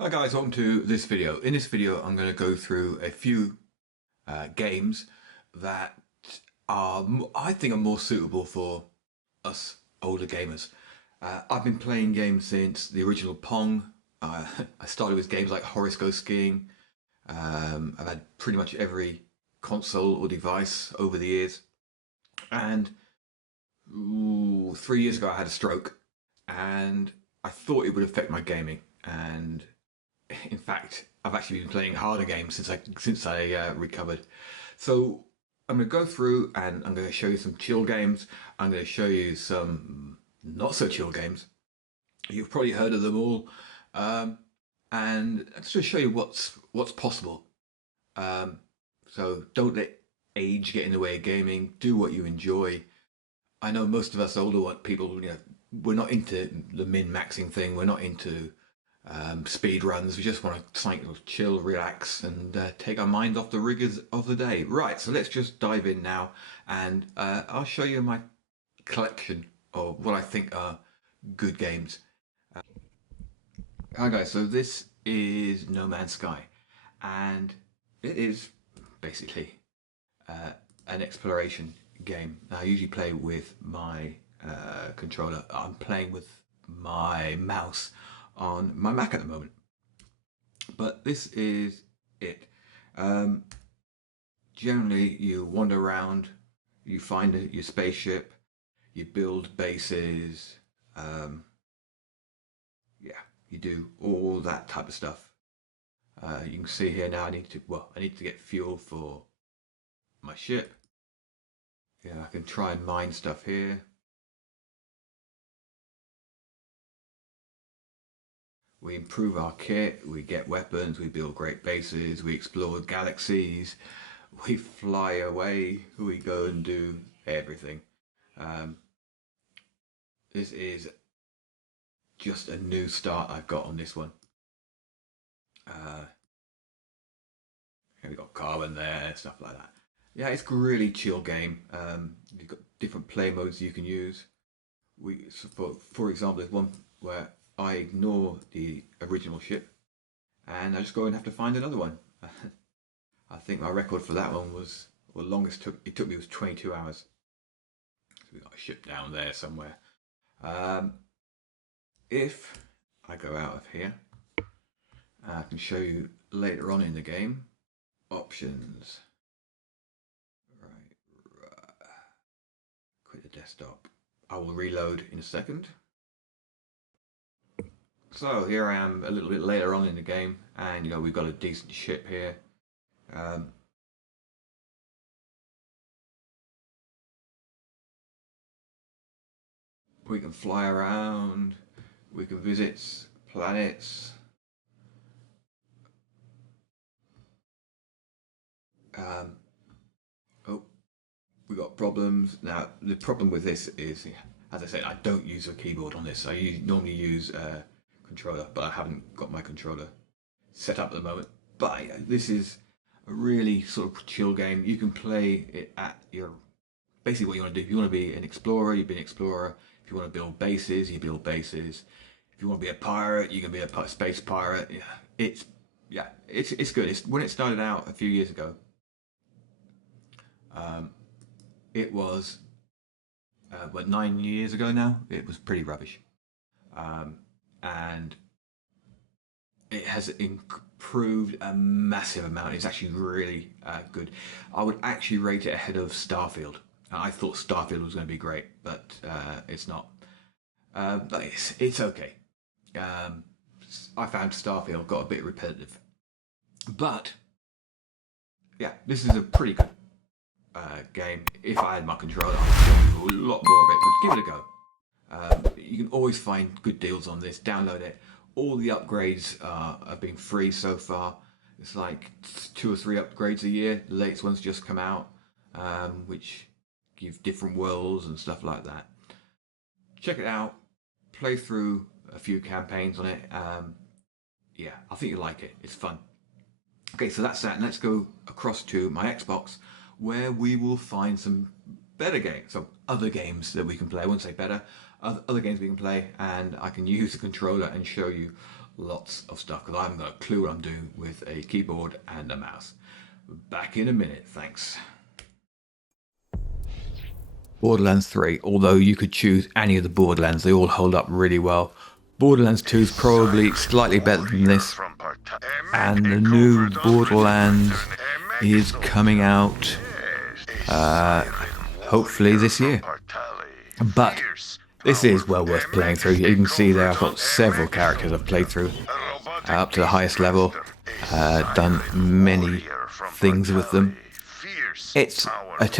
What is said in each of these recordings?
Hi guys, welcome to this video. In this video I'm going to go through a few games that are, I think, are more suitable for us older gamers. I've been playing games since the original Pong. I started with games like Horoscope Skiing. I've had pretty much every console or device over the years. And 3 years ago I had a stroke and I thought it would affect my gaming. And in fact, I've actually been playing harder games since I recovered. So I'm going to go through and I'm going to show you some chill games. I'm going to show you some not so chill games. You've probably heard of them all, and just to show you what's possible. Um, so don't let age get in the way of gaming. Do what you enjoy. I know most of us older people, we're not into the min-maxing thing. We're not into speed runs. We just want to cycle, chill, relax, and take our mind off the rigors of the day. Right, so let's just dive in now, and I'll show you my collection of what I think are good games. Hi guys, so this is No Man's Sky, and it is basically uh, an exploration game. I usually play with my controller. I'm playing with my mouse on my Mac at the moment. But this is it. Um, Generally, you wander around, you find your spaceship, you build bases. Yeah, you do all that type of stuff. You can see here now. I need to get fuel for my ship. Yeah, I can try and mine stuff here. We improve our kit, we get weapons, we build great bases, we explore galaxies, we fly away, we go and do everything. Um, this is just a new start I've got on this one. Uh, we got carbon there, stuff like that. Yeah, it's a really chill game. You've got different play modes you can use. For example, there's one where I ignore the original ship and I just go and have to find another one. I think my record for that one was, well, longest it took me was 22 hours. So we got a ship down there somewhere. Um, if I go out of here, I can show you later on in the game. Options. Right. Quit the desktop. I will reload in a second. So here I am a little bit later on in the game, and we've got a decent ship here. Um, we can fly around, we can visit planets. Um, oh, we got problems. Now, the problem with this is, as I said, I don't use a keyboard on this. Normally use a controller, but I haven't got my controller set up at the moment. But this is a really sort of chill game. You can play it at your basically what you want to do. If you want to be an explorer, you be an explorer. If you want to build bases, you build bases. If you want to be a pirate, you can be a space pirate. It's good. When it started out a few years ago, um, it was 9 years ago now. It was pretty rubbish, and it has improved a massive amount. It's actually really good. I would actually rate it ahead of Starfield. I thought Starfield was going to be great, but it's not. But it's okay. Um, I found Starfield got a bit repetitive, but yeah, this is a pretty good game. If I had my controller, I'd do a lot more of it. But give it a go. You can always find good deals on this. Download it. All the upgrades have been free so far. It's like 2 or 3 upgrades a year. The latest ones just come out, which give different worlds and stuff like that. Check it out. Play through a few campaigns on it. Yeah, I think you'll like it. It's fun. Okay, so that's that. And let's go across to my Xbox, where we will find some better games, some other games that we can play. I won't say better, other games we can play, and I can use the controller and show you lots of stuff because I haven't got a clue what I'm doing with a keyboard and a mouse. Back in a minute, thanks. Borderlands 3, although you could choose any of the Borderlands, they all hold up really well. Borderlands 2 is probably slightly better than this, and the new Borderlands is coming out hopefully this year. But this is well worth playing through. You can see there I've got several characters I've played through up to the highest level, done many things with them. It's it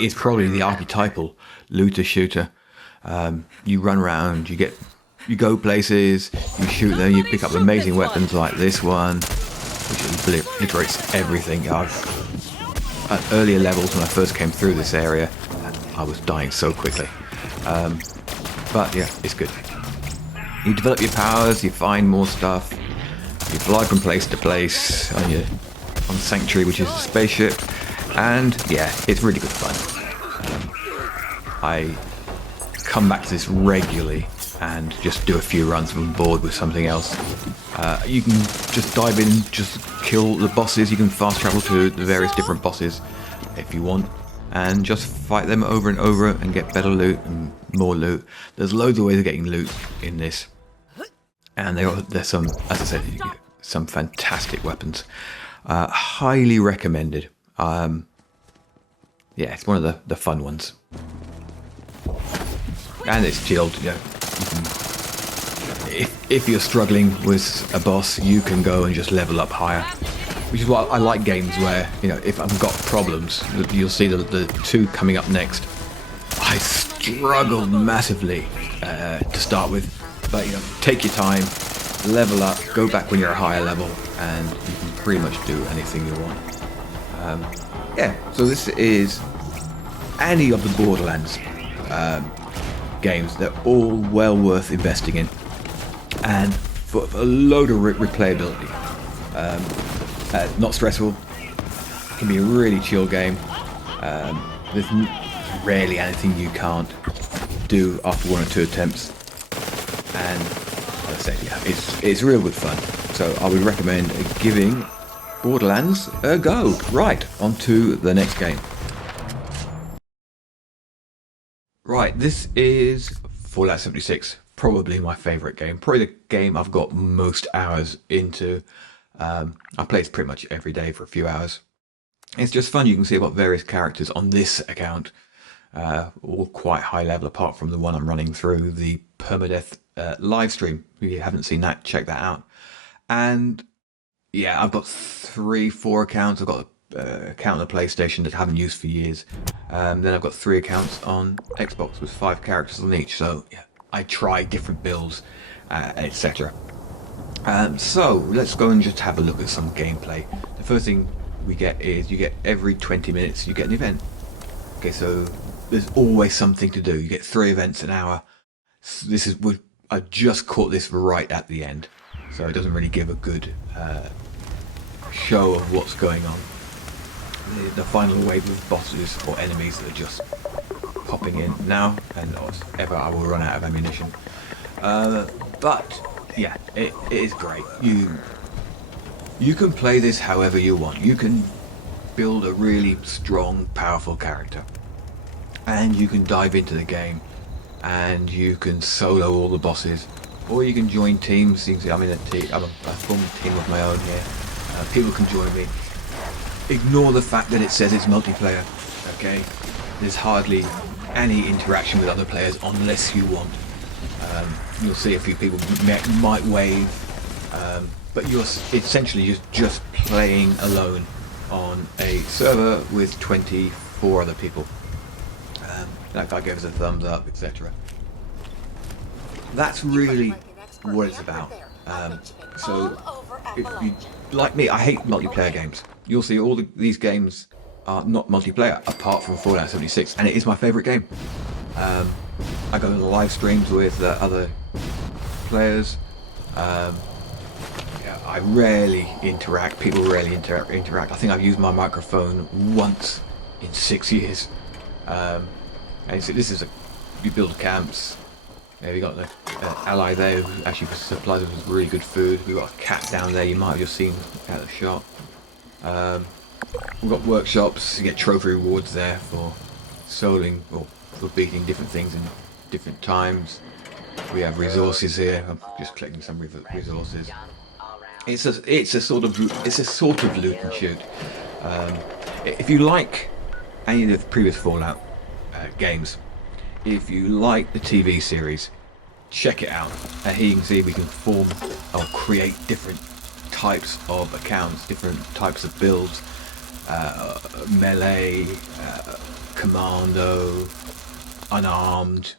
is probably the archetypal looter shooter. You run around, you go places, you shoot them, you pick up amazing weapons like this one, which obliterates everything. At earlier levels, when I first came through this area, I was dying so quickly. But yeah, it's good. You develop your powers, you find more stuff, you fly from place to place on Sanctuary, which is a spaceship, and yeah, it's really good fun. I come back to this regularly and just do a few runs if I'm bored with something else. You can just dive in, just kill the bosses. You can fast travel to the various different bosses if you want, and just fight them over and over and get better loot and more loot. There's loads of ways of getting loot in this, and there's some, as I said, some fantastic weapons. Highly recommended. Yeah, it's one of the fun ones, and it's chilled. You know, if you're struggling with a boss, you can go and just level up higher, which is why I like games where, you know, if I've got problems, you'll see the two coming up next. I struggled massively to start with, but you know, take your time, level up, go back when you're a higher level, and you can pretty much do anything you want. Yeah, so this is any of the Borderlands games. They're all well worth investing in, and for a load of replayability. Not stressful, can be a really chill game. There's rarely anything you can't do after one or two attempts, and as I said, yeah, it's real good fun. So I would recommend giving Borderlands a go. Right, on to the next game. Right, this is Fallout 76, probably my favourite game, probably the game I've got most hours into. I play it pretty much every day for a few hours. It's just fun. You can see I've got various characters on this account, all quite high level, apart from the one I'm running through, the permadeath live stream. If you haven't seen that, check that out. And yeah, I've got 3-4 accounts. I've got an account on the PlayStation that I haven't used for years. Then I've got 3 accounts on Xbox with 5 characters on each. So yeah, I try different builds, etc. So let's go and just have a look at some gameplay. The first thing we get is you get every 20 minutes you get an event. Okay, so there's always something to do. You get 3 events an hour. This is I just caught this right at the end, so it doesn't really give a good show of what's going on. The final wave of bosses or enemies that are just popping in now, and ever I will run out of ammunition. But yeah, it is great. You can play this however you want. You can build a really strong, powerful character, and you can dive into the game, and you can solo all the bosses, or you can join teams. You can see I'm in a team. I formed a team of my own here. People can join me. Ignore the fact that it says it's multiplayer. Okay, there's hardly any interaction with other players unless you want. You'll see a few people might wave, but you're essentially just playing alone on a server with 24 other people. That guy gave us a thumbs up, etc. That's really what it's about. So if you, like me, I hate multiplayer games. You'll see all these games are not multiplayer apart from Fallout 76, and it is my favourite game. I go to the live streams with other players. Yeah, I rarely interact. People rarely interact. I think I've used my microphone once in 6 years. And so this is you build camps, Yeah, we got the ally there who actually supplies us with really good food. We've got a cat down there you might have just seen at the shop. We've got workshops, you get trophy rewards there for soloing or for beating different things in different times. We have resources here. I'm just collecting some resources. It's a sort of loot and shoot. If you like any of the previous Fallout games, if you like the TV series, check it out. And here you can see we can form or create different types of accounts, different types of builds, melee, commando, unarmed,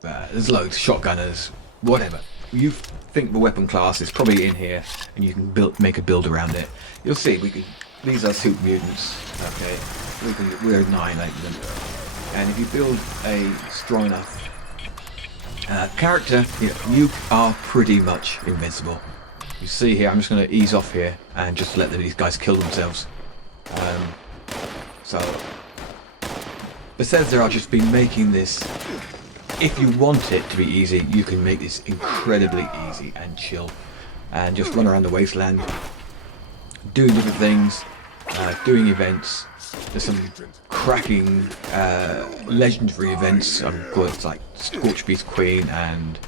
there's loads, shotgunners, whatever. You think the weapon class is probably in here, and you can make a build around it. You'll see, these are super mutants, okay, we'll annihilate them. And if you build a strong enough character, you are pretty much invincible. You see here, I'm just going to ease off here and just let these guys kill themselves. So Bethesda are just been making this. If you want it to be easy, you can make this incredibly easy and chill, and just run around the wasteland, doing different things, doing events. There's some cracking legendary events. Of course, like Scorch Beast Queen and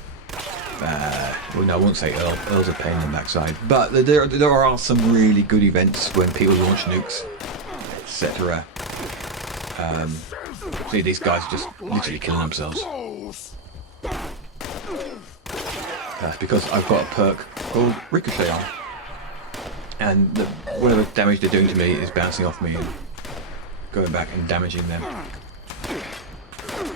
well, no, I won't say Earl. Earl's a pain in the backside. But there are some really good events when people launch nukes, etc. See, these guys are just literally killing themselves. That's because I've got a perk called Ricochet on, and whatever damage they're doing to me is bouncing off me and going back and damaging them.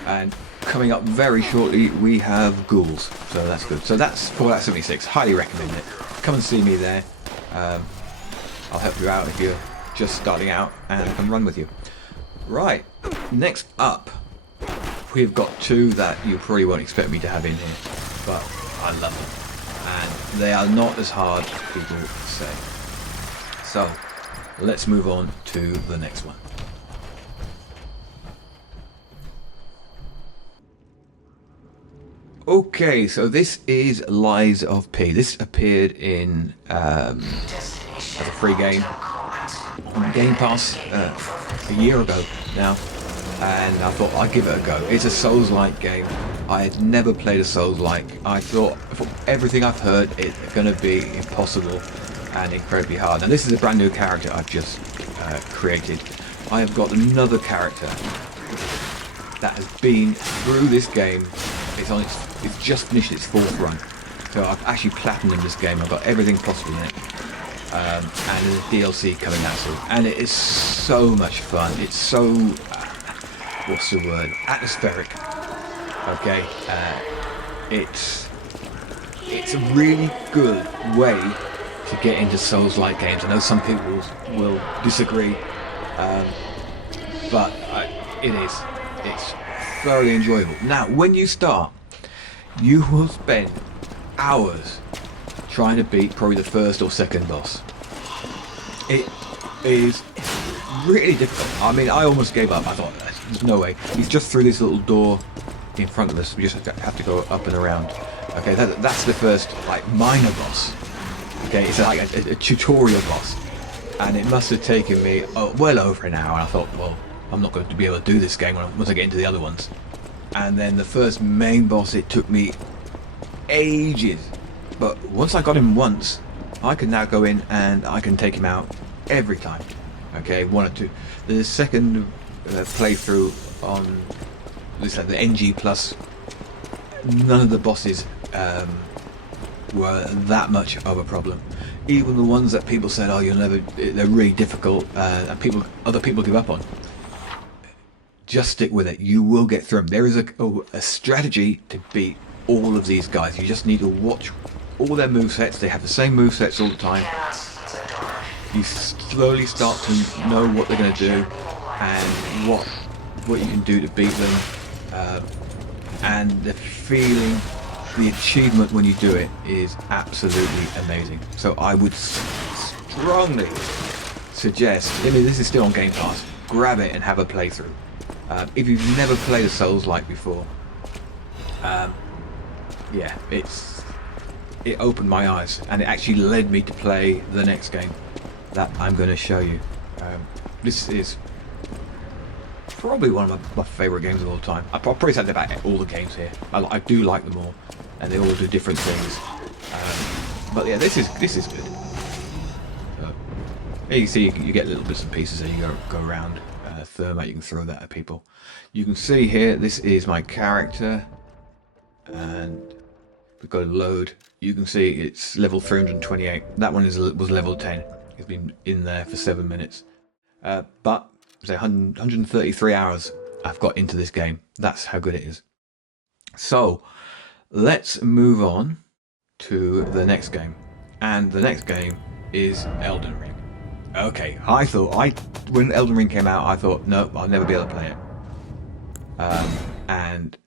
And coming up very shortly we have ghouls, so that's good. So that's Fallout 76, highly recommend it. Come and see me there. I'll help you out if you're just starting out, and I can run with you. Right, next up we've got two that you probably won't expect me to have in here, but I love them, and they are not as hard as people say. So let's move on to the next one. Okay, so this is Lies of P. This appeared in as a free game on Game Pass a year ago now, and I thought I'd give it a go. It's a Souls-like game. I had never played a Souls-like. I thought, from everything I've heard, it's going to be impossible and incredibly hard. And this is a brand new character I've just created. I have got another character that has been through this game. It's just finished its 4th run. So I've actually platinumed this game. I've got everything possible in it. And there's a DLC coming out soon. And it is so much fun. It's so, what's the word? Atmospheric. Okay. It's a really good way to get into Souls-like games. I know some people will disagree, but it is. It's thoroughly enjoyable. Now, when you start, you will spend hours trying to beat probably the first or second boss. It is really difficult. I mean, I almost gave up. I thought, there's no way. He's just through this little door in front of us. We just have to go up and around. Okay, that's the first, like, minor boss. Okay, it's like a tutorial boss. And it must have taken me well over an hour. And I thought, well, I'm not going to be able to do this game once I get into the other ones. And then the first main boss, it took me ages. But once I got him once, I can now go in and I can take him out every time. Okay, 1 or 2. The second playthrough on this, the NG Plus, none of the bosses were that much of a problem. Even the ones that people said, oh, they're really difficult, and other people give up on. Just stick with it. You will get through them. There is a strategy to beat all of these guys. You just need to watch all their movesets. They have the same movesets all the time. You slowly start to know what they're going to do and what you can do to beat them. And the feeling, the achievement when you do it is absolutely amazing. So I would strongly suggest, this is still on Game Pass, grab it and have a playthrough. If you've never played a Souls-like before, yeah, it opened my eyes, and it actually led me to play the next game that I'm going to show you. This is probably one of my favourite games of all time. I'll probably say that about all the games here. I do like them all, and they all do different things. But yeah, this is good. Here you see you get little bits and pieces as you go around. Thermite, you can throw that at people. You can see here, this is my character, and we've got a load. You can see it's level 328. That one was level 10. It's been in there for 7 minutes. But say 133 hours I've got into this game. That's how good it is. So let's move on to the next game, and the next game is Elden Ring. Okay, I thought when Elden Ring came out, I thought, no, I'll never be able to play it. And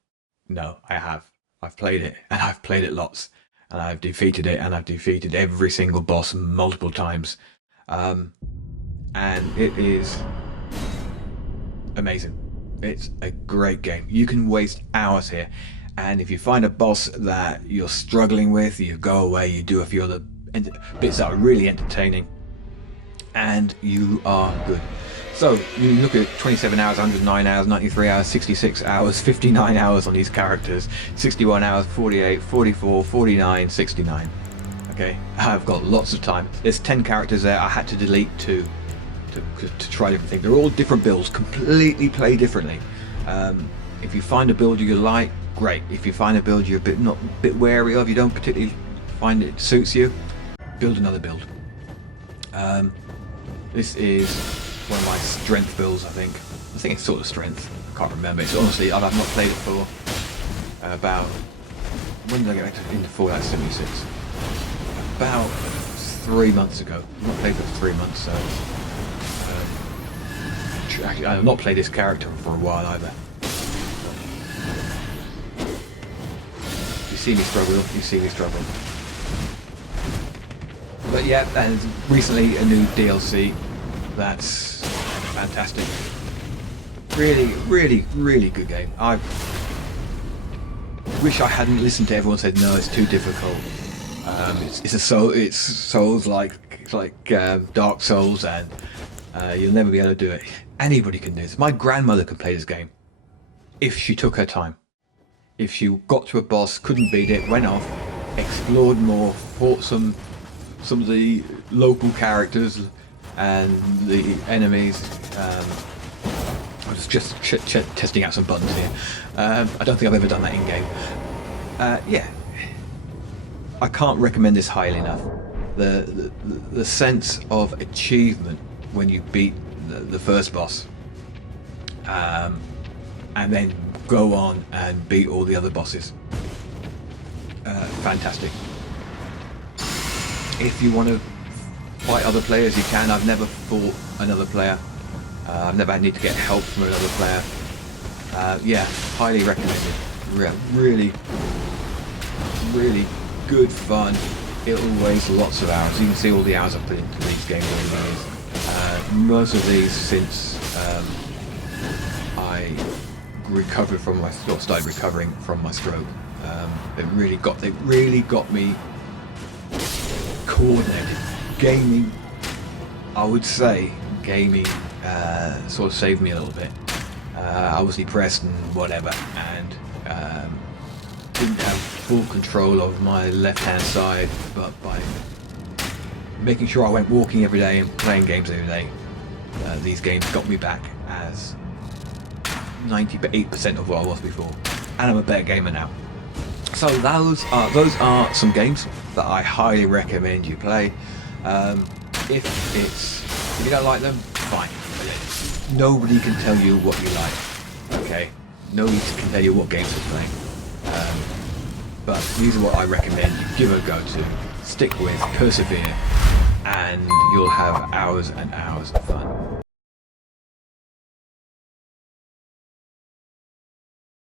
no, I have. I've played it, and I've played it lots, and I've defeated it, and I've defeated every single boss multiple times. And it is amazing. It's a great game. You can waste hours here, and if you find a boss that you're struggling with, you go away, you do a few other bits that are really entertaining, and you are good. So you look at 27 hours, 109 hours, 93 hours, 66 hours, 59 hours on these characters, 61 hours, 48, 44, 49, 69. Okay, I've got lots of time. There's 10 characters there. I had to delete 2 to try different things. They're all different builds, completely play differently. If you find a build you like, great. If you find a build you're a bit wary of, you don't particularly find it suits you, build another build. This is one of my strength builds, I think. I think it's sort of strength. I can't remember. It's honestly, I've not played it for about, when did I get into Fallout 76? About 3 months ago. I've not played it for 3 months, so actually I've not played this character for a while either. You see me struggle, you see me struggle. But yeah, and recently a new DLC that's fantastic. Really, really, really good game. I wish I hadn't listened to everyone said no, it's too difficult. It's Souls like Dark Souls, and you'll never be able to do it. Anybody can do this. My grandmother could play this game if she took her time. If she got to a boss, couldn't beat it, went off, explored more, fought some of the local characters and the enemies. I was just testing out some buttons here. I don't think I've ever done that in game. Yeah, I can't recommend this highly enough. The sense of achievement when you beat the first boss, and then go on and beat all the other bosses. Fantastic. If you want to fight other players, you can. I've never fought another player. I've never had need to get help from another player. Yeah, highly recommended. Really, really good fun. It'll waste lots of hours. You can see all the hours I've put into these games over the years. Most of these since I recovered from started recovering from my stroke. They really got me coordinated. Gaming, I would say, sort of saved me a little bit. I was depressed and whatever, and didn't have full control of my left-hand side, but by making sure I went walking every day and playing games every day, these games got me back as 98% of what I was before, and I'm a better gamer now. So those are some games that I highly recommend you play. If you don't like them, fine. Nobody can tell you what you like. Okay, nobody can tell you what games to play. But these are what I recommend you give a go to. Stick with, persevere, and you'll have hours and hours of fun.